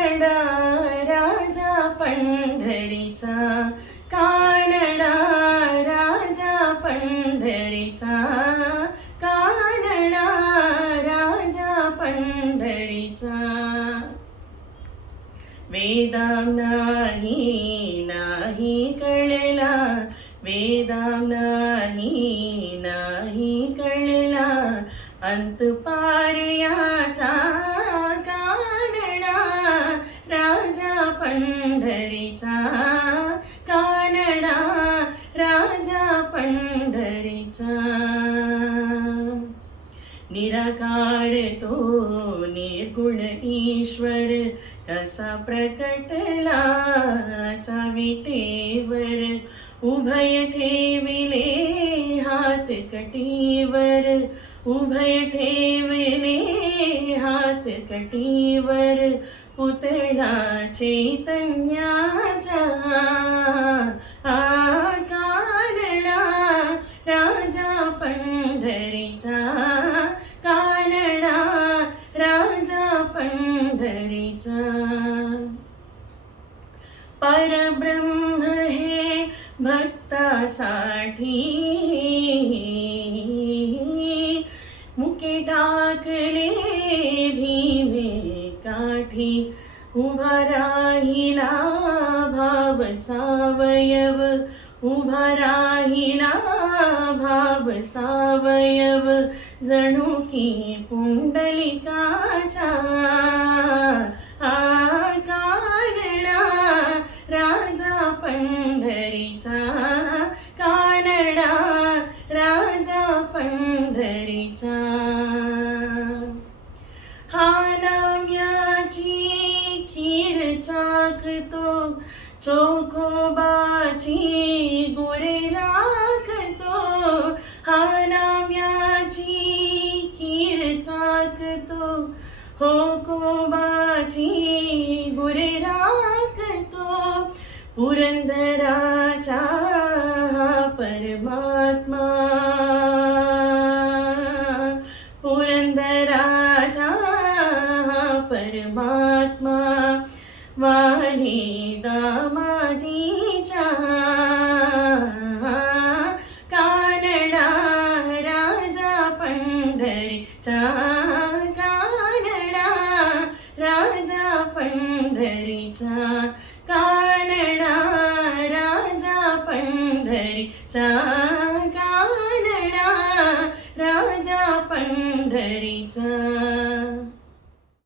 कानडा राजा पंढरीचा, कानडा राजा पंढरीचा, कानडा राजा पंढरीचा. वेदाम नाही नाही कळला, वेदाम नाही नाही कळला, अंत पार याचा, कानडा राजा पंढरीचा, कानडा राजा पंढरीचा. निराकार तो निर्गुण ईश्वर, कसा प्रकटला असा विटेवर, उभय ठेविले हात कटीवर, उभय ठेविले हात कटीवर, पुतळा चैतन्याचा, कानडा राजा पंढरीचा, कानडा राजा पंढरीचा. परब्रह्म हे भक्तासाठी, मुके टाकले भीमे काठी, उभा राहिला भाव सावयव, उभा राहिला भाव सावयव, जणू की पुंडलिकाचा, कानडा राजा पंढरीचा, कानडा राजा पंढरीचा. हा नाम्याची खीर चाकतो, चोखोबाची गुरे राखतो, हा नाम्याची खीर चाकतो, हो कोबाची गुरे राखतो, पुरंदराचा परमात्मा, पुरंदराचा परमात्मा, वाली दामाजीचा, कानडा राजा पंढरीचा, कानडा राजा पंढरीचा, कानडा राजा पंढरीचा, कानडा राजा पंढरीचा.